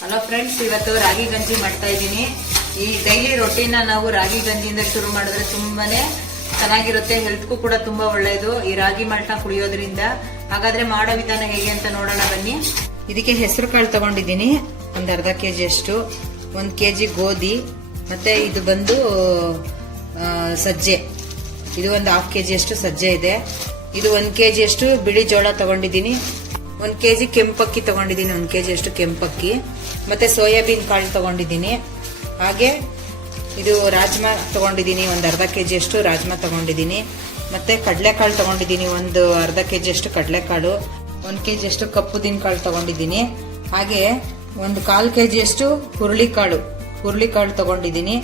Hello friends ಇವತ್ತು ರಾಗಿ ಗಂಜಿ ಮಾಡ್ತಾ ಇದ್ದೀನಿ. ಈ ಡೈಲಿ ರೊಟ್ಟಿನ ನಾವು ರಾಗಿ ಗಂಜಿಯಿಂದ ಶುರು ಮಾಡಿದ್ರೆ ತುಂಬಾನೇ ಚೆನ್ನಾಗಿರುತ್ತೆ ಹೆಲ್ತ್ಗೂ ಕೂಡ ತುಂಬಾ ಒಳ್ಳೆಯದು ಈ ರಾಗಿ ಮಾಲ್ಟ್ನ ಕುಡಿಯೋದ್ರಿಂದ. ಹಾಗಾದ್ರೆ ಮಾಡೋ ವಿಧಾನ ಹೇಗೆ ಅಂತ ನೋಡೋಣ, ಬನ್ನಿ. ಇದಕ್ಕೆ ಹೆಸರು ಕಾಳು ತಗೊಂಡಿದ್ದೀನಿ. ಒಂದ್ ಅರ್ಧ ಕೆ ಕೆಜಿ ಅಷ್ಟು. ಕೆ ಜಿ ಗೋಧಿ. ಮತ್ತೆ ಇದು ಬಂದು ಸಜ್ಜೆ. ಇದು ಒಂದು ಹಾಫ್ ಕೆಜಿ ಅಷ್ಟು ಸಜ್ಜೆ ಇದೆ. ಇದು ಒಂದ್ ಕೆಜಿ ಅಷ್ಟು ಬಿಳಿ ಜೋಳ ತಗೊಂಡಿದ್ದೀನಿ. ಒಂದ್ ಕೆಜಿ ಕೆಂಪಕ್ಕಿ ತಗೊಂಡಿದ್ದೀನಿ, ಒಂದ್ ಕೆಜಿ ಅಷ್ಟು ಕೆಂಪಕ್ಕಿ. ಮತ್ತೆ ಸೋಯಾಬೀನ್ ಕಾಳು ತಗೊಂಡಿದ್ದೀನಿ. ಹಾಗೆ ಇದು ರಾಜ್ಮಾ ತಗೊಂಡಿದ್ದೀನಿ, ಒಂದು ಅರ್ಧ ಕೆಜಿ ಅಷ್ಟು ರಾಜ್ಮಾ ತಗೊಂಡಿದ್ದೀನಿ. ಮತ್ತೆ ಕಡಲೆಕಾಳು ತಗೊಂಡಿದ್ದೀನಿ, ಒಂದು ಅರ್ಧ ಕೆಜಿ ಅಷ್ಟು ಕಡಲೆಕಾಳು, ಒಂದ್ ಕೆಜಿ ಅಷ್ಟು ಕಪ್ಪುದಿನ ಕಾಳು ತಗೊಂಡಿದ್ದೀನಿ. ಹಾಗೆ ಒಂದು ಕಾಲು ಕೆಜಿ ಅಷ್ಟು ಹುರುಳಿಕಾಳು ಹುರುಳಿಕಾಳು ತಗೊಂಡಿದ್ದೀನಿ.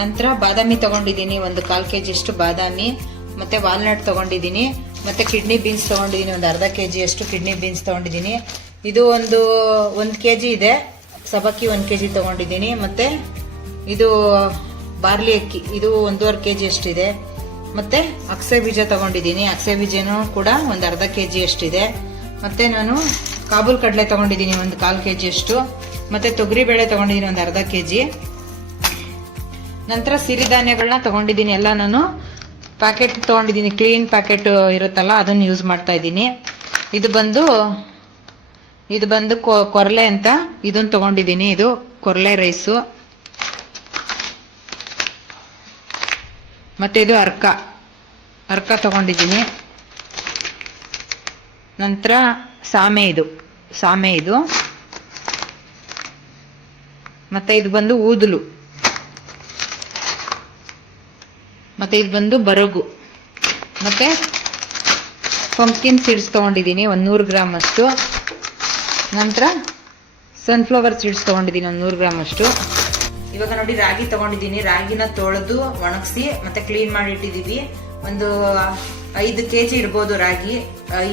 ನಂತರ ಬಾದಾಮಿ ತಗೊಂಡಿದ್ದೀನಿ, ಒಂದು ಕಾಲು ಕೆಜಿ ಅಷ್ಟು ಬಾದಾಮಿ, ಮತ್ತೆ ವಾಲ್ನಟ್ ತಗೊಂಡಿದ್ದೀನಿ. ಮತ್ತೆ ಕಿಡ್ನಿ ಬೀನ್ಸ್ ತೊಗೊಂಡಿದ್ದೀನಿ ಒಂದು ಅರ್ಧ ಕೆ ಅಷ್ಟು ಕಿಡ್ನಿ ಬೀನ್ಸ್ ತೊಗೊಂಡಿದ್ದೀನಿ ಇದು ಒಂದು ಒಂದು ಕೆಜಿ ಇದೆ. ಸಬಕ್ಕಿ ಒಂದು ಕೆಜಿ ತಗೊಂಡಿದ್ದೀನಿ ಮತ್ತೆ ಇದು ಬಾರ್ಲಿ ಅಕ್ಕಿ, ಇದು ಒಂದೂವರೆ ಕೆಜಿ ಅಷ್ಟಿದೆ. ಮತ್ತೆ ಅಕ್ಸೆ ಬೀಜ ತಗೊಂಡಿದ್ದೀನಿ ಅಕ್ಸೆ ಬೀಜನೂ ಕೂಡ ಒಂದು ಅರ್ಧ ಕೆಜಿ ಅಷ್ಟಿದೆ. ಮತ್ತೆ ನಾನು ಕಾಬೂಲ್ ಕಡಲೆ ತಗೊಂಡಿದ್ದೀನಿ ಒಂದು ಕಾಲ್ ಕೆ ಅಷ್ಟು. ಮತ್ತೆ ತೊಗರಿ ಬೇಳೆ ತಗೊಂಡಿದ್ದೀನಿ ಒಂದು ಅರ್ಧ ಕೆ ಜಿ ನಂತರ ಸಿರಿಧಾನ್ಯಗಳನ್ನ ತಗೊಂಡಿದ್ದೀನಿ ಎಲ್ಲ ನಾನು. ಪ್ಯಾಕೆಟ್ ತೊಗೊಂಡಿದ್ದೀನಿ ಕ್ಲೀನ್ ಪ್ಯಾಕೆಟ್ ಇರುತ್ತಲ್ಲ, ಅದನ್ನು ಯೂಸ್ ಮಾಡ್ತಾ ಇದ್ದೀನಿ. ಇದು ಬಂದು ಇದು ಬಂದು ಕೊರಲೆ ಅಂತ ಇದನ್ನು ತಗೊಂಡಿದ್ದೀನಿ, ಇದು ಕೊರಲೆ ರೈಸು ಮತ್ತು ಇದು ಅರ್ಕ. ಅರ್ಕ ತಗೊಂಡಿದ್ದೀನಿ. ನಂತರ ಸಾಮೆ ಇದು ಸಾಮೆ ಇದು. ಮತ್ತು ಇದು ಬಂದು ಊದಲು. ಮತ್ತೆ ಇದು ಬಂದು ಬರಗು. ಮತ್ತೆ ಪಂಪ್ಕಿನ್ ಸೀಡ್ಸ್ ತಗೊಂಡಿದ್ದೀನಿ, ಒಂದು ನೂರು ಗ್ರಾಮ್ ಅಷ್ಟು. ನಂತರ ಸನ್ಫ್ಲವರ್ ಸೀಡ್ಸ್ ತಗೊಂಡಿದ್ದೀನಿ, ಒಂದು ನೂರು ಗ್ರಾಮ್ ಅಷ್ಟು. ಇವಾಗ ನೋಡಿ, ರಾಗಿ ತಗೊಂಡಿದ್ದೀನಿ. ರಾಗಿನ ತೊಳೆದು ಒಣಗಿಸಿ, ಮತ್ತೆ ಕ್ಲೀನ್ ಮಾಡಿ ಇಟ್ಟಿದ್ದೀವಿ. ಒಂದು ಐದು ಕೆ ಜಿ ಇರ್ಬೋದು ರಾಗಿ.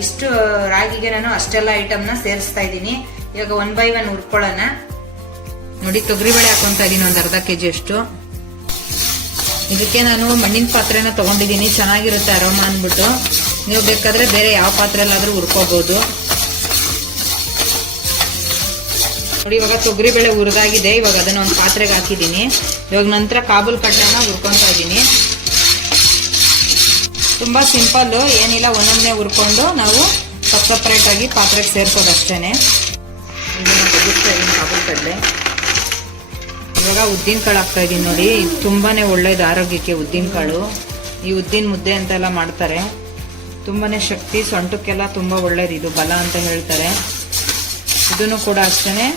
ಇಷ್ಟು ರಾಗಿಗೆ ನಾನು ಅಷ್ಟೆಲ್ಲ ಐಟಮ್ನ ಸೇರಿಸ್ತಾ ಇದ್ದೀನಿ. ಇವಾಗ ಒನ್ ಬೈ ಒನ್ ಹುರ್ಕೊಳ್ಳೋಣ. ನೋಡಿ, ತೊಗರಿಬೇಳೆ ಹಾಕೊಂತ ಇದ್ದೀನಿ, ಒಂದು ಅರ್ಧ ಕೆ ಜಿ ಅಷ್ಟು. ಇದಕ್ಕೆ ನಾನು ಮಣ್ಣಿನ ಪಾತ್ರೆನ ತಗೊಂಡಿದ್ದೀನಿ. ಚೆನ್ನಾಗಿರುತ್ತೆ ಅರೋಮ ಅಂದ್ಬಿಟ್ಟು. ನೀವು ಬೇಕಾದರೆ ಬೇರೆ ಯಾವ ಪಾತ್ರೆಲ್ಲಾದರೂ ಹುರ್ಕೋಬೋದು. ನೋಡಿ, ಇವಾಗ ತೊಗರಿ ಬೇಳೆ ಹುರಿದಾಗಿದೆ. ಇವಾಗ ಅದನ್ನು ಒಂದು ಪಾತ್ರೆಗೆ ಹಾಕಿದ್ದೀನಿ. ಇವಾಗ ನಂತರ ಕಾಬೂಲ್ ಕಡ್ಲೆನ ಹುರ್ಕೊತಾ ಇದ್ದೀನಿ. ತುಂಬ ಸಿಂಪಲ್ಲು ಏನಿಲ್ಲ ಒಂದೊಂದೇ ಹುರ್ಕೊಂಡು ನಾವು ಸಪ್ ಸಪ್ರೇಟಾಗಿ ಪಾತ್ರೆಗೆ ಸೇರ್ಸೋದು ಅಷ್ಟೇ ಕಾಬೂಲ್ ಕಡ್ಲೆ. ಇವಾಗ ಉದ್ದಿನ ಕಾಳು ಹಾಕ್ತಾ ಇದ್ದೀನಿ ನೋಡಿ. ತುಂಬಾನೇ ಒಳ್ಳೇದು ಆರೋಗ್ಯಕ್ಕೆ ಉದ್ದಿನ ಕಾಳು. ಈ ಉದ್ದಿನ ಮುದ್ದೆ ಅಂತೆಲ್ಲ ಮಾಡ್ತಾರೆ. ತುಂಬಾನೇ ಶಕ್ತಿ, ಸೊಂಟಕ್ಕೆಲ್ಲ ತುಂಬಾ ಒಳ್ಳೇದು ಇದು, ಬಲ ಅಂತ ಹೇಳ್ತಾರೆ. ಇದನ್ನು ಕೂಡ ಅಷ್ಟೇ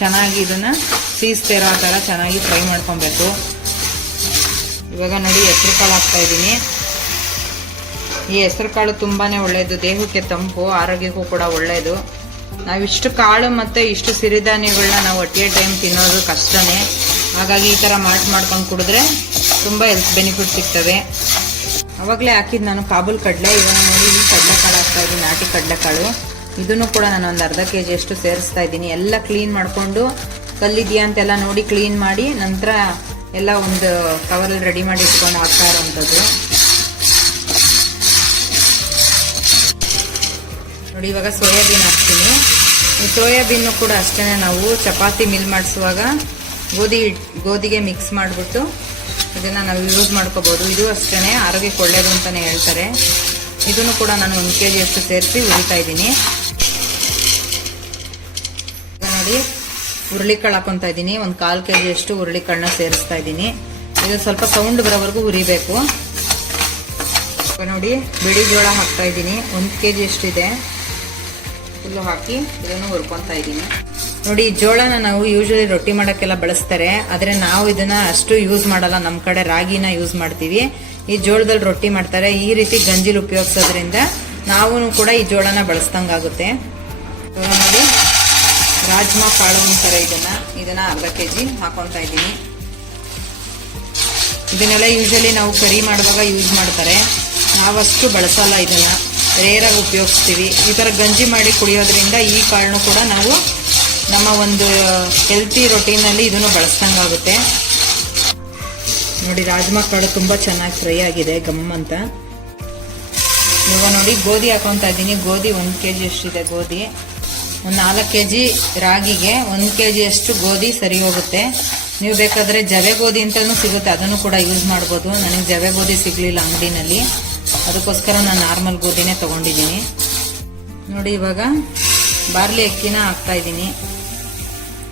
ಚೆನ್ನಾಗಿ ಇದನ್ನ ಇರೋ ಥರ ಚೆನ್ನಾಗಿ ಫ್ರೈ ಮಾಡ್ಕೊಬೇಕು. ಇವಾಗ ನೋಡಿ ಹೆಸರು ಕಾಳು ಹಾಕ್ತಾ ಇದ್ದೀನಿ ಈ ಹೆಸರು ಕಾಳು ತುಂಬಾನೇ ಒಳ್ಳೆಯದು ದೇಹಕ್ಕೆ ತಂಪು, ಆರೋಗ್ಯಕ್ಕೂ ಕೂಡ ಒಳ್ಳೆಯದು ನಾವಿಷ್ಟು ಕಾಳು ಮತ್ತೆ ಇಷ್ಟು ಸಿರಿಧಾನ್ಯಗಳನ್ನ ನಾವು ಒಟ್ಟಿಗೆ ಟೈಮ್ ತಿನ್ನೋದು ಕಷ್ಟನೇ. ಹಾಗಾಗಿ ಈ ಥರ ಮಾರ್ಟ್ ಮಾಡ್ಕೊಂಡು ಕುಡಿದ್ರೆ ತುಂಬ ಹೆಲ್ತ್ ಬೆನಿಫಿಟ್ ಸಿಗ್ತವೆ ಅವಾಗಲೇ ಹಾಕಿದ್ದು ನಾನು ಕಾಬೂಲ್ ಕಡಲೆ, ಇವಾಗ ನೋಡಿ ಈ ಕಡಲೆಕಾಳು ಹಾಕ್ತಾ ಇದ್ದೀನಿ, ನಾಟಿ ಕಡಲೆಕಾಳು. ಇದನ್ನು ಕೂಡ ನಾನು ಒಂದು ಅರ್ಧ ಕೆ ಅಷ್ಟು ಸೇರಿಸ್ತಾ ಇದ್ದೀನಿ. ಎಲ್ಲ ಕ್ಲೀನ್ ಮಾಡಿಕೊಂಡು ಕಲ್ಲಿದೆಯಾ ಅಂತೆಲ್ಲ ನೋಡಿ ಕ್ಲೀನ್ ಮಾಡಿ ನಂತರ ಎಲ್ಲ ಒಂದು ಕವರಲ್ಲಿ ರೆಡಿ ಮಾಡಿ ಇಟ್ಕೊಂಡು ಹಾಕ್ತಾ ಇರೋವಂಥದ್ದು. ನೋಡಿ ಇವಾಗ ಸೋಯಾಬೀನ್ ಹಾಕ್ತೀನಿ. ಸೋಯಾಬೀನು ಕೂಡ ಅಷ್ಟೇ ನಾವು ಚಪಾತಿ ಮಿಲ್ ಮಾಡಿಸುವಾಗ ಗೋಧಿ ಗೋಧಿಗೆ ಮಿಕ್ಸ್ ಮಾಡಿಬಿಟ್ಟು ಇದನ್ನು ನಾವು ಯೂಸ್ ಮಾಡ್ಕೋಬೋದು. ಇದು ಅಷ್ಟೇ ಆರೋಗ್ಯಕ್ಕೆ ಒಳ್ಳೆಯದು ಅಂತಲೇ ಹೇಳ್ತಾರೆ. ಇದನ್ನು ಕೂಡ ನಾನು ಒಂದು ಕೆ ಅಷ್ಟು ಸೇರಿಸಿ ಉರಿತಾ ಇದ್ದೀನಿ. ನೋಡಿ, ಹುರುಳಿಕಾಳು ಹಾಕೊತಾ ಇದ್ದೀನಿ. ಒಂದು ಕಾಲು ಕೆ ಅಷ್ಟು ಹುರುಳಿಕಾಳನ್ನ ಸೇರಿಸ್ತಾ ಇದ್ದೀನಿ. ಇದು ಸ್ವಲ್ಪ ಸೌಂಡ್ ಬರೋವರೆಗೂ ಇವಾಗ ನೋಡಿ, ಬಿಳಿ ಜೋಳ ಹಾಕ್ತಾ ಇದ್ದೀನಿ. ಒಂದು ಕೆ ಜಿ ಅಷ್ಟಿದೆ. ಫುಲ್ಲು ಹಾಕಿ ಇದನ್ನು ಹುರ್ಕೊತಾ ಇದ್ದೀನಿ. ನೋಡಿ, ಜೋಳನ ನಾವು ಯೂಶಲಿ ರೊಟ್ಟಿ ಮಾಡೋಕ್ಕೆಲ್ಲ ಬಳಸ್ತಾರೆ. ಆದರೆ ನಾವು ಇದನ್ನ ಅಷ್ಟು ಯೂಸ್ ಮಾಡಲ್ಲ. ನಮ್ಮ ಕಡೆ ರಾಗಿನ ಯೂಸ್ ಮಾಡ್ತೀವಿ. ಈ ಜೋಳದಲ್ಲಿ ರೊಟ್ಟಿ ಮಾಡ್ತಾರೆ. ಈ ರೀತಿ ಗಂಜಿಲಿ ಉಪಯೋಗಿಸೋದ್ರಿಂದ ನಾವು ಕೂಡ ಈ ಜೋಳನ ಬಳಸ್ದಂಗಾಗುತ್ತೆ ನೋಡಿ, ರಾಜ್ಮಾ ಕಾಳು ಅಂತಾರೆ ಇದನ್ನ ಇದನ್ನ ಅರ್ಧ ಕೆ ಜಿ ಹಾಕೊತಾ ಇದ್ದೀನಿ. ಇದನ್ನೆಲ್ಲ ಯೂಶಲಿ ನಾವು ಕರಿ ಮಾಡುವಾಗ ಯೂಸ್ ಮಾಡ್ತಾರೆ. ನಾವಷ್ಟು ಬಳಸಲ್ಲ ಇದನ್ನ. ರೇರಾಗಿ ಉಪಯೋಗಿಸ್ತೀವಿ. ಈ ಥರ ಗಂಜಿ ಮಾಡಿ ಕುಡಿಯೋದ್ರಿಂದ ಈ ಕಾಳನ್ನು ಕೂಡ ನಾವು ನಮ್ಮ ಒಂದು ಹೆಲ್ತಿ ರೊಟೀನಲ್ಲಿ ಇದನ್ನು ಬಳಸ್ದಂಗಾಗುತ್ತೆ ನೋಡಿ ರಾಜ್ಮಾ ಕಾಳು ತುಂಬ ಚೆನ್ನಾಗಿ ಫ್ರೈ ಆಗಿದೆ, ಗಮ್ ಅಂತ. ಇವಾಗ ನೋಡಿ, ಗೋಧಿ ಹಾಕೊತಾ ಇದ್ದೀನಿ. ಗೋಧಿ ಒಂದು ಕೆ ಜಿ ಅಷ್ಟಿದೆ ಗೋಧಿ? ಒಂದು ನಾಲ್ಕು ಕೆ ಜಿ ರಾಗಿಗೆ ಒಂದು ಕೆ ಜಿಯಷ್ಟು ಗೋಧಿ ಸರಿ ಹೋಗುತ್ತೆ. ನೀವು ಬೇಕಾದರೆ ಜವೆ ಗೋಧಿ ಅಂತಲೂ ಸಿಗುತ್ತೆ, ಅದನ್ನು ಕೂಡ ಯೂಸ್ ಮಾಡ್ಬೋದು. ನನಗೆ ಜವೆ ಗೋಧಿ ಸಿಗಲಿಲ್ಲ ಅಂಗಡಿನಲ್ಲಿ. ಅದಕ್ಕೋಸ್ಕರ ನಾನು ನಾರ್ಮಲ್ ಗೋಧಿನೇ ತೊಗೊಂಡಿದ್ದೀನಿ. ನೋಡಿ, ಇವಾಗ ಬಾರ್ಲಿ ಅಕ್ಕಿನ ಹಾಕ್ತಾ ಇದ್ದೀನಿ.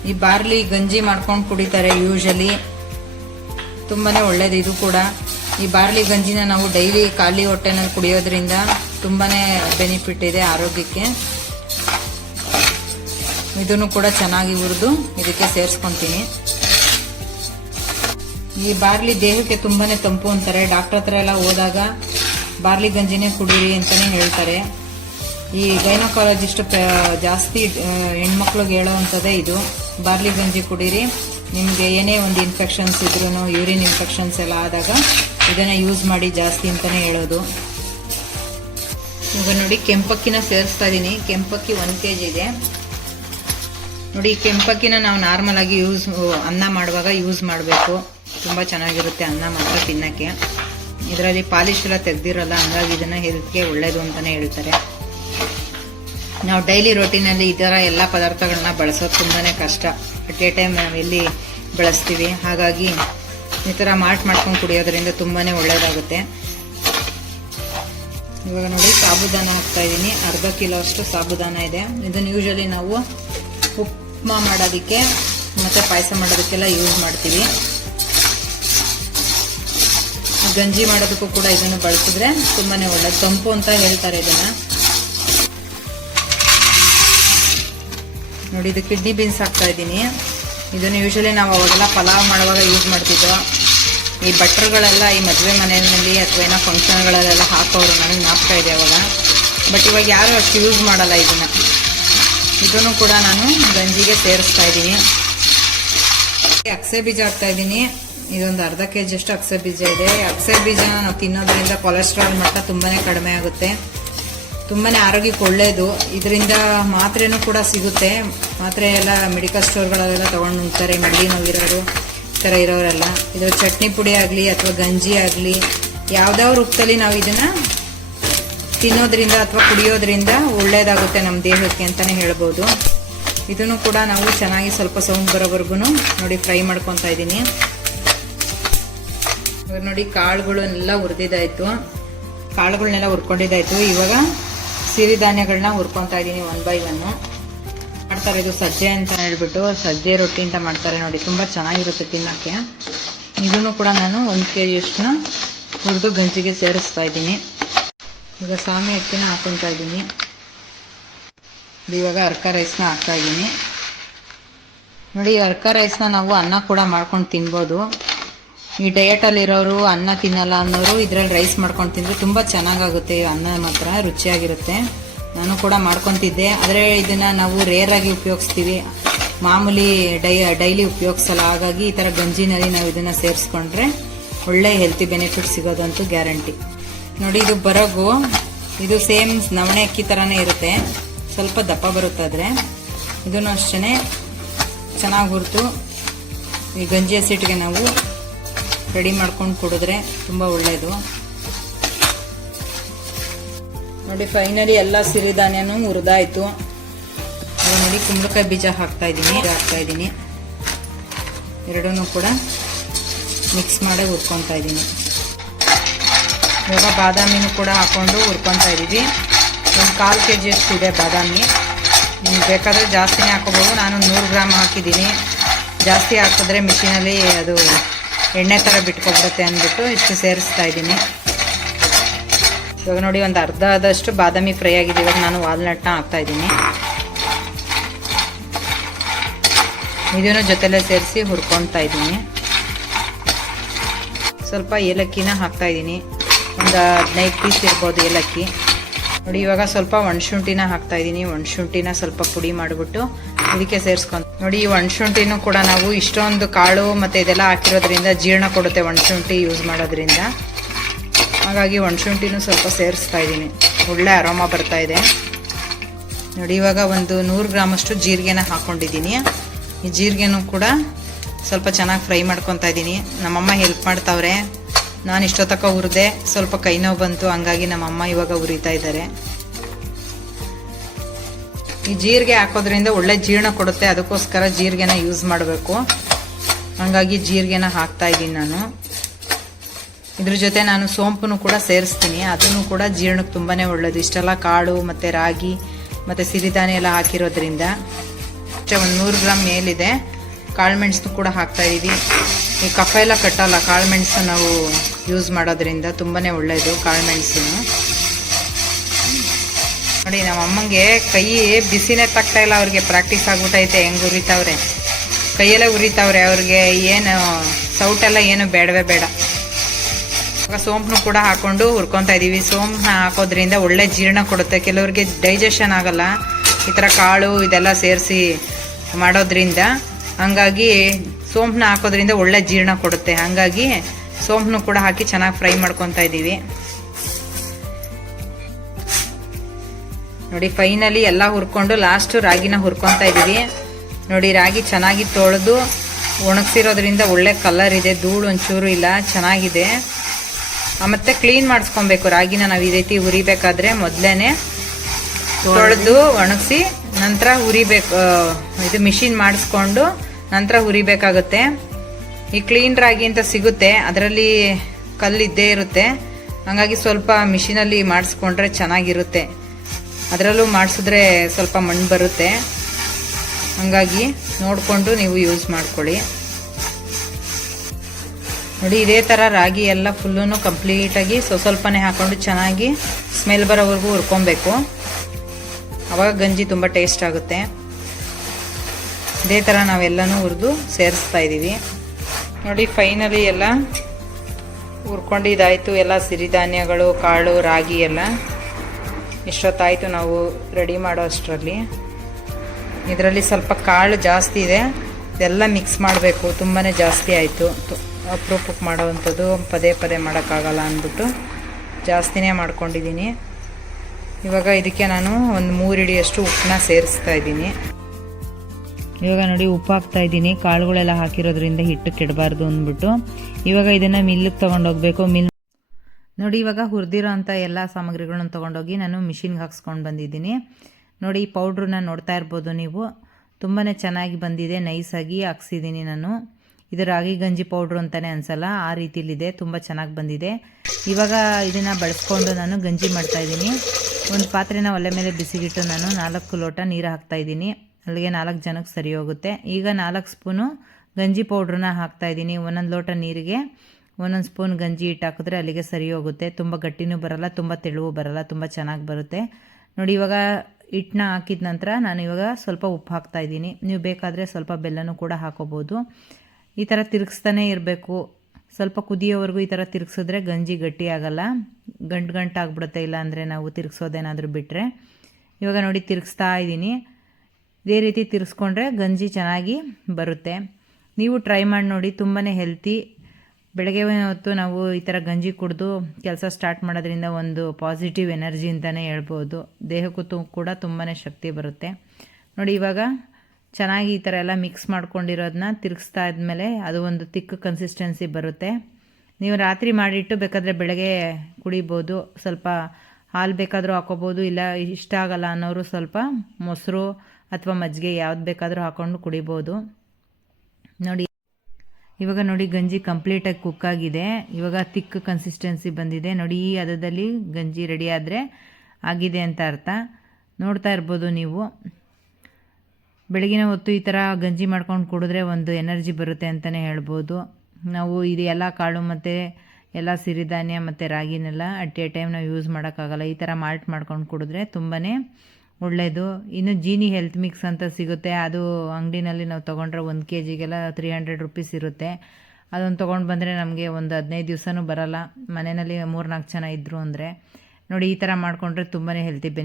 ಈ ಬಾರ್ಲಿ ಗಂಜಿ ಮಾಡ್ಕೊಂಡು ಕುಡಿತಾರೆ ಯೂಶಲಿ. ತುಂಬಾನೇ ಒಳ್ಳೇದು ಇದು ಕೂಡ. ಈ ಬಾರ್ಲಿ ಗಂಜಿನ ನಾವು ಡೈಲಿ ಖಾಲಿ ಹೊಟ್ಟೆನಲ್ಲಿ ಕುಡಿಯೋದ್ರಿಂದ ತುಂಬಾನೇ ಬೆನಿಫಿಟ್ ಇದೆ ಆರೋಗ್ಯಕ್ಕೆ. ಇದನ್ನು ಕೂಡ ಚೆನ್ನಾಗಿ ಹುರಿದು ಇದಕ್ಕೆ ಸೇರಿಸ್ಕೊತೀನಿ. ಈ ಬಾರ್ಲಿ ದೇಹಕ್ಕೆ ತುಂಬಾನೇ ತಂಪು ಅಂತಾರೆ. ಡಾಕ್ಟರ್ ಹತ್ರ ಎಲ್ಲ ಹೋದಾಗ ಬಾರ್ಲಿ ಗಂಜಿನೇ ಕುಡೀರಿ ಅಂತಾನೆ ಹೇಳ್ತಾರೆ. ಈ ಗೈನಕಾಲಜಿಸ್ಟ್ ಜಾಸ್ತಿ ಹೆಣ್ಮಕ್ಳಿಗೆ ಹೇಳೋವಂಥದ್ದೇ ಇದು. ಬಾರ್ಲಿ ಗಂಜಿ ಕುಡೀರಿ. ನಿಮಗೆ ಏನೇ ಒಂದು ಇನ್ಫೆಕ್ಷನ್ಸ್ ಇದ್ರೂ ಯೂರಿನ್ ಇನ್ಫೆಕ್ಷನ್ಸ್ ಎಲ್ಲ ಆದಾಗ ಇದನ್ನು ಯೂಸ್ ಮಾಡಿ ಜಾಸ್ತಿ ಅಂತಲೇ ಹೇಳೋದು. ಈಗ ನೋಡಿ ಕೆಂಪಕ್ಕಿನ ಸೇರಿಸ್ತಾ ಇದ್ದೀನಿ ಕೆಂಪಕ್ಕಿ ಒಂದು ಕೆ ಜಿ ಇದೆ. ನೋಡಿ ಈ ಕೆಂಪಕ್ಕಿನ ನಾವು ನಾರ್ಮಲ್ ಆಗಿ ಯೂಸ್ ಅನ್ನ ಮಾಡುವಾಗ ಯೂಸ್ ಮಾಡಬೇಕು. ತುಂಬ ಚೆನ್ನಾಗಿರುತ್ತೆ ಅನ್ನ ಮಾತ್ರ ತಿನ್ನೋಕ್ಕೆ. ಇದರಲ್ಲಿ ಪಾಲಿಶ್ ಎಲ್ಲ ತೆಗ್ದಿರೋಲ್ಲ, ಹಂಗಾಗಿ ಇದನ್ನು ಹೆಲ್ತ್ಗೆ ಒಳ್ಳೆಯದು ಅಂತಲೇ ಹೇಳ್ತಾರೆ. ನಾವು ಡೈಲಿ ರೊಟೀನಲ್ಲಿ ಈ ಥರ ಎಲ್ಲ ಪದಾರ್ಥಗಳನ್ನ ಬಳಸೋದು ತುಂಬಾ ಕಷ್ಟ. ಅಟ್ ಎ ಟೈಮ್ ನಾವು ಇಲ್ಲಿ ಬಳಸ್ತೀವಿ? ಹಾಗಾಗಿ ಈ ಥರ ಮಾರ್ಟ್ ಮಾಡ್ಕೊಂಡು ಕುಡಿಯೋದ್ರಿಂದ ತುಂಬಾ ಒಳ್ಳೇದಾಗುತ್ತೆ. ಇವಾಗ ನೋಡಿ, ಸಾಬುದಾನ ಹಾಕ್ತಾ ಇದ್ದೀನಿ ಅರ್ಧ ಕಿಲೋ ಅಷ್ಟು ಸಾಬುದಾನ ಇದೆ. ಇದನ್ನು ಯೂಶಲಿ ನಾವು ಉಪ್ಮಾ ಮಾಡೋದಕ್ಕೆ ಮತ್ತು ಪಾಯಸ ಮಾಡೋದಕ್ಕೆಲ್ಲ ಯೂಸ್ ಮಾಡ್ತೀವಿ. ಗಂಜಿ ಮಾಡೋದಕ್ಕೂ ಕೂಡ ಇದನ್ನು ಬಳಸಿದ್ರೆ ತುಂಬಾ ಒಳ್ಳೆ ತಂಪು ಅಂತ ಹೇಳ್ತಾರೆ ಇದನ್ನ. ನೋಡಿ, ಇದು ಕಿಡ್ನಿ ಬೀನ್ಸ್ ಹಾಕ್ತಾ ಇದ್ದೀನಿ. ಇದನ್ನು ಯೂಶಲಿ ನಾವು ಅವಾಗೆಲ್ಲ ಪಲಾವ್ ಮಾಡುವಾಗ ಯೂಸ್ ಮಾಡ್ತಿದ್ದೋ. ಈ ಭಟ್ರುಗಳೆಲ್ಲ ಈ ಮದುವೆ ಮನೆಯಲ್ಲಿ ಅಥವಾ ಏನೋ ಫಂಕ್ಷನ್ಗಳಲ್ಲೆಲ್ಲ ಹಾಕೋರು ನನಗೆ ಜ್ಞಾಪಕ ಇದೆ ಅವಾಗ. ಬಟ್ ಇವಾಗ ಯಾರೂ ಅಷ್ಟು ಯೂಸ್ ಮಾಡಲ್ಲ ಇದನ್ನು. ಇದನ್ನು ಕೂಡ ನಾನು ಗಂಜಿಗೆ ಸೇರಿಸ್ತಾ ಇದ್ದೀನಿ. ಅಕ್ಸೆ ಬೀಜ ಹಾಕ್ತಾ ಇದ್ದೀನಿ. ಇದೊಂದು ಅರ್ಧ ಕೆ ಜಿಯಷ್ಟು ಅಕ್ಸೆ ಬೀಜ ಇದೆ. ಅಕ್ಸೆ ಬೀಜ ನಾವು ತಿನ್ನೋದ್ರಿಂದ ಕೊಲೆಸ್ಟ್ರಾಲ್ ಮಟ್ಟ ತುಂಬಾ ಕಡಿಮೆ ಆಗುತ್ತೆ. ತುಂಬಾನೇ ಆರೋಗ್ಯಕ್ಕೆ ಒಳ್ಳೆಯದು ಇದರಿಂದ ಮಾತ್ರೆನೂ ಕೂಡ ಸಿಗುತ್ತೆ. ಮಾತ್ರೆ ಎಲ್ಲ ಮೆಡಿಕಲ್ ಸ್ಟೋರ್ಗಳಲ್ಲೆಲ್ಲ ತೊಗೊಂಡು ಹೋಗ್ತಾರೆ ಮಂಡಿ ನೋವಿರೋರು ಈ ಥರ ಇರೋರೆಲ್ಲ. ಇದರ ಚಟ್ನಿ ಪುಡಿ ಆಗಲಿ ಅಥವಾ ಗಂಜಿ ಆಗಲಿ ಯಾವುದಾವ ರೂಪದಲ್ಲಿ ನಾವು ಇದನ್ನು ತಿನ್ನೋದ್ರಿಂದ ಅಥವಾ ಕುಡಿಯೋದ್ರಿಂದ ಒಳ್ಳೇದಾಗುತ್ತೆ ನಮ್ಮ ದೇಹಕ್ಕೆ ಅಂತಲೇ ಹೇಳ್ಬೋದು. ಇದನ್ನು ಕೂಡ ನಾವು ಚೆನ್ನಾಗಿ ಸ್ವಲ್ಪ ಸೌಂಡ್ ಬರೋವರೆಗೂ ನೋಡಿ ಫ್ರೈ ಮಾಡ್ಕೊತಾ ಇದ್ದೀನಿ. ನೋಡಿ ಕಾಳುಗಳನ್ನೆಲ್ಲ ಹುರಿದಿದ್ದಾಯಿತು. ಕಾಳುಗಳನ್ನೆಲ್ಲ ಹುರ್ಕೊಂಡಿದ್ದಾಯಿತು. ಇವಾಗ ಸಿರಿಧಾನ್ಯಗಳನ್ನ ಹುರ್ಕೊತಾ ಇದ್ದೀನಿ ಒನ್ ಬೈ ಒನ್ನು ಮಾಡ್ತಾರೆ ಇದು ಸಜ್ಜೆ ಅಂತ ಹೇಳ್ಬಿಟ್ಟು ಸಜ್ಜೆ ರೊಟ್ಟಿ ಅಂತ ಮಾಡ್ತಾರೆ ನೋಡಿ, ತುಂಬ ಚೆನ್ನಾಗಿರುತ್ತೆ ತಿನ್ನೋಕ್ಕೆ. ಇದನ್ನು ಕೂಡ ನಾನು ಒಂದು ಕೆ ಜಿಯಷ್ಟನ್ನ ಹುರಿದು ಗಂಜಿಗೆ ಸೇರಿಸ್ತಾ ಇದ್ದೀನಿ ಈಗ ಸ್ವಾಮಿ ಅಕ್ಕಿನ ಹಾಕೊತಾ ಇದ್ದೀನಿ ಇದು ಇವಾಗ ಅರ್ಕ ರೈಸ್ನ ಹಾಕ್ತಾ ಇದ್ದೀನಿ ನೋಡಿ ಅರ್ಕ ರೈಸ್ನ ನಾವು ಅನ್ನ ಕೂಡ ಮಾಡ್ಕೊಂಡು ತಿನ್ಬೋದು. ಈ ಡಯಟಲ್ಲಿರೋರು ಅನ್ನ ತಿನ್ನಲ್ಲ ಅನ್ನೋರು ಇದರಲ್ಲಿ ರೈಸ್ ಮಾಡ್ಕೊಂಡು ತಿಂದರೆ ತುಂಬ ಚೆನ್ನಾಗಾಗುತ್ತೆ. ಅನ್ನ ಮಾತ್ರ ರುಚಿಯಾಗಿರುತ್ತೆ. ನಾನು ಕೂಡ ಮಾಡ್ಕೊತಿದ್ದೆ. ಆದರೆ ಇದನ್ನು ನಾವು ರೇರಾಗಿ ಉಪಯೋಗಿಸ್ತೀವಿ. ಮಾಮೂಲಿ ಡೈ, ಡೈಲಿ ಉಪಯೋಗಿಸಲ್ಲ. ಹಾಗಾಗಿ ಈ ಥರ ಗಂಜಿನಲ್ಲಿ ನಾವು ಇದನ್ನು ಸೇರಿಸ್ಕೊಂಡ್ರೆ ಒಳ್ಳೆ ಹೆಲ್ತಿ ಬೆನಿಫಿಟ್ ಸಿಗೋದಂತೂ ಗ್ಯಾರಂಟಿ ನೋಡಿ, ಇದು ಬರಗು, ಇದು ಸೇಮ್ ನವಣೆ ಅಕ್ಕಿ ಥರನೇ ಇರುತ್ತೆ. ಸ್ವಲ್ಪ ದಪ್ಪ ಬರುತ್ತಾದರೆ ಇದನ್ನು ಅಷ್ಟೇ ಚೆನ್ನಾಗಿ ಹುರಿದು ಈ ಗಂಜಿ ಹಸಿಟ್ಟಿಗೆ ನಾವು ರೆಡಿ ಮಾಡ್ಕೊಂಡು ಕುಡಿದ್ರೆ ತುಂಬ ಒಳ್ಳೆಯದು ನೋಡಿ ಫೈನಲಿ ಎಲ್ಲ ಸಿರಿಧಾನ್ಯನೂ ಹುರಿದಾಯ್ತು. ನೋಡಿ, ಕುಂಬಳಕಾಯಿ ಬೀಜ ಹಾಕ್ತಾ ಇದ್ದೀನಿ ಹಾಕ್ತಾ ಇದ್ದೀನಿ. ಎರಡೂ ಕೂಡ ಮಿಕ್ಸ್ ಮಾಡಿ ಹುರ್ಕೊತಾ ಇದ್ದೀನಿ. ಇವಾಗ ಬಾದಾಮಿನೂ ಕೂಡ ಹಾಕ್ಕೊಂಡು ಹುರ್ಕೊತಾ ಇದ್ದೀವಿ. ಒಂದು ಕಾಲು ಕೆ ಜಿಯಷ್ಟು ಇದೆ ಬಾದಾಮಿ. ನಿಮ್ಗೆ ಬೇಕಾದರೆ ಜಾಸ್ತಿನೇ ಹಾಕೋಬೋದು. ನಾನು ನೂರು ಗ್ರಾಮ್ ಹಾಕಿದ್ದೀನಿ. ಜಾಸ್ತಿ ಹಾಕಿದ್ರೆ ಮಿಷಿನಲ್ಲಿ ಅದು ಎಣ್ಣೆ ಥರ ಬಿಟ್ಕೊಬಿಡುತ್ತೆ ಅಂದ್ಬಿಟ್ಟು ಇಷ್ಟು ಸೇರಿಸ್ತಾ ಇದ್ದೀನಿ. ಇವಾಗ ನೋಡಿ ಒಂದು ಅರ್ಧ ಆದಷ್ಟು ಬಾದಾಮಿ ಫ್ರೈ ಆಗಿದೆ. ಇವಾಗ ನಾನು ವಾಲ್ನಟ್ನ ಹಾಕ್ತಾ ಇದ್ದೀನಿ. ಇದನ್ನು ಜೊತೆಲೆ ಸೇರಿಸಿ ಹುರ್ಕೊತಾ ಇದ್ದೀನಿ. ಸ್ವಲ್ಪ ಏಲಕ್ಕಿನ ಹಾಕ್ತಾ ಇದ್ದೀನಿ. ಒಂದು ಹದಿನೈದು ಪೀಸ್ ಇರ್ಬೋದು ಏಲಕ್ಕಿ. ನೋಡಿ, ಇವಾಗ ಸ್ವಲ್ಪ ಒಣಶುಂಠಿನ ಹಾಕ್ತಾ ಇದ್ದೀನಿ. ಒಣಶುಂಠಿನ ಸ್ವಲ್ಪ ಪುಡಿ ಮಾಡಿಬಿಟ್ಟು ಇದಕ್ಕೆ ಸೇರಿಸ್ಕೊಂಡು ನೋಡಿ, ಈ ಒಣಶುಂಠಿನೂ ಕೂಡ ನಾವು ಇಷ್ಟೊಂದು ಕಾಳು ಮತ್ತು ಇದೆಲ್ಲ ಹಾಕಿರೋದ್ರಿಂದ ಜೀರ್ಣ ಕೊಡುತ್ತೆ ಒಣಶುಂಠಿ ಯೂಸ್ ಮಾಡೋದ್ರಿಂದ. ಹಾಗಾಗಿ ಒಣಶುಂಠಿನೂ ಸ್ವಲ್ಪ ಸೇರಿಸ್ತಾ ಇದ್ದೀನಿ. ಒಳ್ಳೆ ಅರೋಮ ಬರ್ತಾ ಇದೆ. ನೋಡಿ, ಇವಾಗ ಒಂದು ನೂರು ಗ್ರಾಮಷ್ಟು ಜೀರಿಗೆನ ಹಾಕ್ಕೊಂಡಿದ್ದೀನಿ ಈ ಜೀರಿಗೆನೂ ಕೂಡ ಸ್ವಲ್ಪ ಚೆನ್ನಾಗಿ ಫ್ರೈ ಮಾಡ್ಕೊತಾ ಇದ್ದೀನಿ. ನಮ್ಮಮ್ಮ ಹೆಲ್ಪ್ ಮಾಡ್ತಾವ್ರೆ. ನಾನು ಇಷ್ಟೊತ್ತಕ ಹುರಿದೆ ಸ್ವಲ್ಪ ಕೈ ನೋವು ಬಂತು, ಹಂಗಾಗಿ ನಮ್ಮಮ್ಮ ಇವಾಗ ಉರಿತಾ ಇದ್ದಾರೆ ಈ ಜೀರಿಗೆ ಹಾಕೋದ್ರಿಂದ ಒಳ್ಳೆ ಜೀರ್ಣ ಕೊಡುತ್ತೆ, ಅದಕ್ಕೋಸ್ಕರ ಜೀರಿಗೆನ ಯೂಸ್ ಮಾಡಬೇಕು. ಹಂಗಾಗಿ ಜೀರಿಗೆನ ಹಾಕ್ತಾ ಇದ್ದೀನಿ ನಾನು. ಇದ್ರ ಜೊತೆ ನಾನು ಸೋಂಪನ್ನು ಕೂಡ ಸೇರಿಸ್ತೀನಿ, ಅದನ್ನು ಕೂಡ ಜೀರ್ಣಕ್ಕೆ ತುಂಬಾ ಒಳ್ಳೆಯದು ಇಷ್ಟೆಲ್ಲ ಕಾಳು ಮತ್ತು ರಾಗಿ ಮತ್ತು ಸಿರಿಧಾನ್ಯ ಎಲ್ಲ ಹಾಕಿರೋದ್ರಿಂದ. ಒಂದು ನೂರು ಗ್ರಾಮ್ ಮೇಲಿದೆ. ಕಾಳು ಮೆಣಸು ಕೂಡ ಹಾಕ್ತಾ ಇದ್ದೀವಿ ಈ ಕಫ ಎಲ್ಲ ಕಟ್ಟಲ್ಲ, ಕಾಳು ಮೆಣಸು ನಾವು ಯೂಸ್ ಮಾಡೋದ್ರಿಂದ ತುಂಬಾ ಒಳ್ಳೆಯದು ಕಾಳು ಮೆಣಸು. ನೋಡಿ, ನಮ್ಮ ಅಮ್ಮಂಗೆ ಕೈ ಬಿಸಿನೇ ತಗ್ತಾ ಇಲ್ಲ, ಅವ್ರಿಗೆ ಪ್ರಾಕ್ಟೀಸ್ ಆಗ್ಬಿಟ್ಟೈತೆ ಹೆಂಗೆ ಉರಿತಾವ್ರೆ. ಕೈಯಲ್ಲೇ ಉರಿತಾವ್ರೆ, ಅವ್ರಿಗೆ ಏನು, ಸೌಟೆಲ್ಲ ಏನು ಬೇಡವೇ ಬೇಡ. ಇವಾಗ ಸೋಂಪನ್ನು ಕೂಡ ಹಾಕೊಂಡು ಹುರ್ಕೊತಾ ಇದ್ದೀವಿ ಸೋಂಪನ್ನ ಹಾಕೋದ್ರಿಂದ ಒಳ್ಳೆ ಜೀರ್ಣ ಕೊಡುತ್ತೆ. ಕೆಲವ್ರಿಗೆ ಡೈಜೆಷನ್ ಆಗಲ್ಲ. ಈ ಥರ ಕಾಳು ಇದೆಲ್ಲ ಸೇರಿಸಿ ಮಾಡೋದ್ರಿಂದ ಹಂಗಾಗಿ ಸೋಂಪನ್ನ ಹಾಕೋದ್ರಿಂದ ಒಳ್ಳೆ ಜೀರ್ಣ ಕೊಡುತ್ತೆ. ಹಂಗಾಗಿ ಸೋಂಪನ್ನು ಕೂಡ ಹಾಕಿ ಚೆನ್ನಾಗಿ ಫ್ರೈ ಮಾಡ್ಕೊತಾ ಇದ್ದೀವಿ. ನೋಡಿ ಫೈನಲಿ ಎಲ್ಲ ಹುರ್ಕೊಂಡು ಲಾಸ್ಟು ರಾಗಿನ ಹುರ್ಕೊತಾ ಇದ್ದೀವಿ. ನೋಡಿ, ರಾಗಿ ಚೆನ್ನಾಗಿ ತೊಳೆದು ಒಣಗಿಸಿರೋದ್ರಿಂದ ಒಳ್ಳೆ ಕಲರ್ ಇದೆ, ಧೂಳು ಒಂಚೂರು ಇಲ್ಲ, ಚೆನ್ನಾಗಿದೆ. ಮತ್ತು ಕ್ಲೀನ್ ಮಾಡಿಸ್ಕೊಬೇಕು, ರಾಗಿನ ನಾವು ಈ ರೀತಿ ಹುರಿಬೇಕಾದ್ರೆ ಮೊದಲೇ ತೊಳೆದು ಒಣಗಿಸಿ ನಂತರ ಹುರಿಬೇಕು ಇದು ಮಿಷಿನ್ ಮಾಡಿಸ್ಕೊಂಡು ನಂತರ ಹುರಿಬೇಕಾಗುತ್ತೆ. ಈ ಕ್ಲೀನ್ ರಾಗಿ ಅಂತ ಸಿಗುತ್ತೆ, ಅದರಲ್ಲಿ ಕಲ್ಲು ಇದ್ದೇ ಇರುತ್ತೆ. ಹಂಗಾಗಿ ಸ್ವಲ್ಪ ಮಿಷಿನಲ್ಲಿ ಮಾಡಿಸ್ಕೊಂಡ್ರೆ ಚೆನ್ನಾಗಿರುತ್ತೆ. ಅದರಲ್ಲೂ ಮಾಡಿಸಿದ್ರೆ ಸ್ವಲ್ಪ ಮಣ್ಣು ಬರುತ್ತೆ. ಹಂಗಾಗಿ ನೋಡಿಕೊಂಡು ನೀವು ಯೂಸ್ ಮಾಡ್ಕೊಳ್ಳಿ. ನೋಡಿ, ಇದೇ ಥರ ರಾಗಿ ಎಲ್ಲ ಫುಲ್ಲೂ ಕಂಪ್ಲೀಟಾಗಿ ಸ್ವ ಸ್ವಲ್ಪನೇ ಹಾಕೊಂಡು ಚೆನ್ನಾಗಿ ಸ್ಮೆಲ್ ಬರೋವರೆಗೂ ಹುರ್ಕೊಬೇಕು. ಆವಾಗ ಗಂಜಿ ತುಂಬ ಟೇಸ್ಟ್ ಆಗುತ್ತೆ. ಇದೇ ಥರ ನಾವೆಲ್ಲನೂ ಹುರಿದು ಸೇರಿಸ್ತಾ ಇದ್ದೀವಿ ನೋಡಿ ಫೈನಲಿ ಎಲ್ಲ ಹುರ್ಕೊಂಡಿದ್ದಾಯಿತು ಎಲ್ಲ ಸಿರಿಧಾನ್ಯಗಳು ಕಾಳು, ರಾಗಿ ಎಲ್ಲ ಇಷ್ಟೊತ್ತಾಯಿತು ನಾವು ರೆಡಿ ಮಾಡೋ ಅಷ್ಟರಲ್ಲಿ. ಇದರಲ್ಲಿ ಸ್ವಲ್ಪ ಕಾಳು ಜಾಸ್ತಿ ಇದೆ. ಇದೆಲ್ಲ ಮಿಕ್ಸ್ ಮಾಡಬೇಕು. ತುಂಬಾ ಜಾಸ್ತಿ ಆಯಿತು. ಅಪ್ರೂಪಕ್ಕೆ ಮಾಡೋವಂಥದ್ದು ಪದೇ ಪದೇ ಮಾಡೋಕ್ಕಾಗಲ್ಲ ಅಂದ್ಬಿಟ್ಟು ಜಾಸ್ತಿನೇ ಮಾಡ್ಕೊಂಡಿದ್ದೀನಿ. ಇವಾಗ ಇದಕ್ಕೆ ನಾನು ಒಂದು ಮೂರು ಹಿಡಿಯಷ್ಟು ಉಪ್ಪನ್ನ ಸೇರಿಸ್ತಾ ಇದ್ದೀನಿ. ಇವಾಗ ನೋಡಿ ಉಪ್ಪು ಹಾಕ್ತಾ ಇದ್ದೀನಿ. ಕಾಳುಗಳೆಲ್ಲ ಹಾಕಿರೋದ್ರಿಂದ ಹಿಟ್ಟು ಕೆಡಬಾರ್ದು ಅಂದ್ಬಿಟ್ಟು. ಇವಾಗ ಇದನ್ನು ಮಿಲ್ಲಿಗೆ ತೊಗೊಂಡೋಗ್ಬೇಕು. ಮಿಲ್ ನೋಡಿ ಇವಾಗ ಹುರಿದಿರೋ ಅಂಥ ಎಲ್ಲ ಸಾಮಗ್ರಿಗಳನ್ನ ತೊಗೊಂಡೋಗಿ ನಾನು ಮಿಷಿನ್ಗೆ ಹಾಕ್ಸ್ಕೊಂಡು ಬಂದಿದ್ದೀನಿ. ನೋಡಿ ಈ ಪೌಡ್ರನ್ನ ನೋಡ್ತಾ ಇರ್ಬೋದು ನೀವು. ತುಂಬಾ ಚೆನ್ನಾಗಿ ಬಂದಿದೆ, ನೈಸಾಗಿ ಹಾಕ್ಸಿದ್ದೀನಿ ನಾನು. ಇದು ರಾಗಿ ಗಂಜಿ ಪೌಡ್ರು ಅಂತಲೇ ಅನಿಸಲ್ಲ, ಆ ರೀತಿಲಿದೆ, ತುಂಬ ಚೆನ್ನಾಗಿ ಬಂದಿದೆ. ಇವಾಗ ಇದನ್ನು ಬಳಸ್ಕೊಂಡು ನಾನು ಗಂಜಿ ಮಾಡ್ತಾಯಿದ್ದೀನಿ ಒಂದು ಪಾತ್ರೆನ ಒಲೆ ಮೇಲೆ ಬಿಸಿಗಿಟ್ಟು ನಾನು ನಾಲ್ಕು ಲೋಟ ನೀರು ಹಾಕ್ತಾಯಿದ್ದೀನಿ ಅಲ್ಲಿಗೆ ನಾಲ್ಕು ಜನಕ್ಕೆ ಸರಿ ಹೋಗುತ್ತೆ. ಈಗ ನಾಲ್ಕು ಸ್ಪೂನು ಗಂಜಿ ಪೌಡ್ರನ್ನ ಹಾಕ್ತಾಯಿದ್ದೀನಿ ಒಂದೊಂದು ಲೋಟ ನೀರಿಗೆ ಒಂದೊಂದು ಸ್ಪೂನ್ ಗಂಜಿ ಹಿಟ್ಟು ಹಾಕಿದ್ರೆ ಅಲ್ಲಿಗೆ ಸರಿ ಹೋಗುತ್ತೆ. ತುಂಬ ಗಟ್ಟಿನೂ ಬರಲ್ಲ, ತುಂಬ ತೆಳುವು ಬರಲ್ಲ, ತುಂಬ ಚೆನ್ನಾಗಿ ಬರುತ್ತೆ. ನೋಡಿ, ಇವಾಗ ಹಿಟ್ಟನ್ನ ಹಾಕಿದ ನಂತರ ನಾನು ಇವಾಗ ಸ್ವಲ್ಪ ಉಪ್ಪು ಹಾಕ್ತಾಯಿದ್ದೀನಿ ನೀವು ಬೇಕಾದರೆ ಸ್ವಲ್ಪ ಬೆಲ್ಲನೂ ಕೂಡ ಹಾಕೋಬೋದು. ಈ ಥರ ತಿರುಗಿಸ್ತಾನೆ ಇರಬೇಕು. ಸ್ವಲ್ಪ ಕುದಿಯೋವರೆಗೂ ಈ ಥರ ತಿರುಗಿಸಿದ್ರೆ ಗಂಜಿ ಗಟ್ಟಿ ಆಗಲ್ಲ. ಗಂಟು ಗಂಟಾಗ್ಬಿಡುತ್ತೆ ಇಲ್ಲ ಅಂದರೆ ನಾವು ತಿರುಗಿಸೋದೇನಾದರೂ ಬಿಟ್ಟರೆ ಇವಾಗ ನೋಡಿ, ತಿರುಗಿಸ್ತಾ ಇದ್ದೀನಿ. ಇದೇ ರೀತಿ ತಿರ್ಸ್ಕೊಂಡ್ರೆ ಗಂಜಿ ಚೆನ್ನಾಗಿ ಬರುತ್ತೆ. ನೀವು ಟ್ರೈ ಮಾಡಿ ನೋಡಿ ತುಂಬಾ ಹೆಲ್ತಿ ಬೆಳಗ್ಗೆ ಹೊತ್ತು ನಾವು ಈ ಥರ ಗಂಜಿ ಕುಡಿದು ಕೆಲಸ ಸ್ಟಾರ್ಟ್ ಮಾಡೋದ್ರಿಂದ ಒಂದು ಪಾಸಿಟಿವ್ ಎನರ್ಜಿ ಅಂತಲೇ ಹೇಳ್ಬೋದು. ದೇಹಕ್ಕೂ ತು ಕೂಡ ತುಂಬಾ ಶಕ್ತಿ ಬರುತ್ತೆ. ನೋಡಿ, ಇವಾಗ ಚೆನ್ನಾಗಿ ಈ ಥರ ಎಲ್ಲ ಮಿಕ್ಸ್ ಮಾಡ್ಕೊಂಡಿರೋದನ್ನ ತಿರುಗಿಸ್ತಾ ಇದ್ಮೇಲೆ ಅದು ಒಂದು ತಿಕ್ ಕನ್ಸಿಸ್ಟೆನ್ಸಿ ಬರುತ್ತೆ. ನೀವು ರಾತ್ರಿ ಮಾಡಿಟ್ಟು ಬೇಕಾದರೆ ಬೆಳಗ್ಗೆ ಕುಡಿಬೋದು. ಸ್ವಲ್ಪ ಹಾಲು ಬೇಕಾದರೂ ಹಾಕೋಬೋದು ಇಲ್ಲ ಇಷ್ಟ ಆಗಲ್ಲ ಅನ್ನೋರು ಸ್ವಲ್ಪ ಮೊಸರು ಅಥವಾ ಮಜ್ಜಿಗೆ ಯಾವ್ದು ಬೇಕಾದರೂ ಹಾಕ್ಕೊಂಡು ಕುಡಿಬೋದು. ನೋಡಿ, ಇವಾಗ ನೋಡಿ ಗಂಜಿ ಕಂಪ್ಲೀಟಾಗಿ ಕುಕ್ ಆಗಿದೆ. ಇವಾಗ ತಿಕ್ ಕನ್ಸಿಸ್ಟೆನ್ಸಿ ಬಂದಿದೆ. ನೋಡಿ, ಈ ಹದದಲ್ಲಿ ಗಂಜಿ ರೆಡಿ ಆದರೆ ಆಗಿದೆ ಅಂತ ಅರ್ಥ. ನೋಡ್ತಾ ಇರ್ಬೋದು ನೀವು. ಬೆಳಗಿನ ಹೊತ್ತು ಈ ಥರ ಗಂಜಿ ಮಾಡ್ಕೊಂಡು ಕುಡಿದ್ರೆ ಒಂದು ಎನರ್ಜಿ ಬರುತ್ತೆ ಅಂತಲೇ ಹೇಳ್ಬೋದು. ನಾವು ಇದು ಎಲ್ಲ ಕಾಳು ಮತ್ತು ಎಲ್ಲ ಸಿರಿಧಾನ್ಯ ಮತ್ತು ರಾಗಿನೆಲ್ಲ ಅಟ್ ಎ ಟೈಮ್ ನಾವು ಯೂಸ್ ಮಾಡೋಕ್ಕಾಗಲ್ಲ. ಈ ಥರ ಮಾಲ್ಟ್ ಮಾಡ್ಕೊಂಡು ಕುಡಿದ್ರೆ ತುಂಬಾ ಒಳ್ಳೆಯದು ಇನ್ನು ಜೀನಿ ಹೆಲ್ತ್ ಮಿಕ್ಸ್ ಅಂತ ಸಿಗುತ್ತೆ. ಅದು ಅಂಗಡಿನಲ್ಲಿ ನಾವು ತೊಗೊಂಡ್ರೆ ಒಂದು ಕೆ ಜಿಗೆಲ್ಲ ತ್ರೀ ಹಂಡ್ರೆಡ್ ರುಪೀಸ್ ಇರುತ್ತೆ. ಅದನ್ನು ತೊಗೊಂಡು ಬಂದರೆ ನಮಗೆ ಒಂದು ಹದಿನೈದು ದಿವಸನೂ ಬರಲ್ಲ. ಮನೆಯಲ್ಲಿ ಮೂರು ನಾಲ್ಕು ಜನ ಇದ್ದರು ಅಂದರೆ. ನೋಡಿ, ಈ ಥರ ಮಾಡಿಕೊಂಡ್ರೆ ತುಂಬಾ ಹೆಲ್ತಿ ಬೆನ್